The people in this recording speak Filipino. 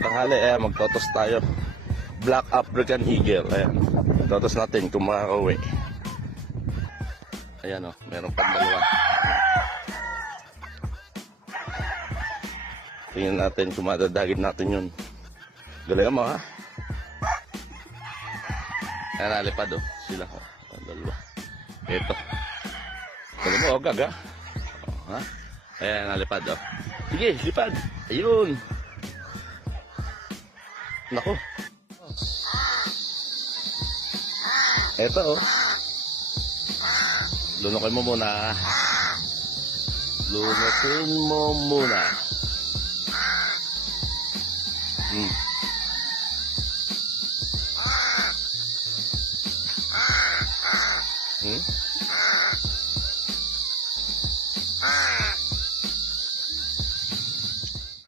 Tanghali, ayan, magtotos tayo. Black African Eagle, ayan. Totos natin kung makakauwi. Ayan o, meron pang dalawa. Tingnan natin kung madadagin natin yun. Galingan mo ha. Ayan, nalipad o. Sila o, ang dalawa. Ito. Galing mo o, gaga. O, ha? Ayan, nalipad o. Sige, lipad. Ayun. Nako. Ito oh. Lunukin mo muna. Lunukin mo muna.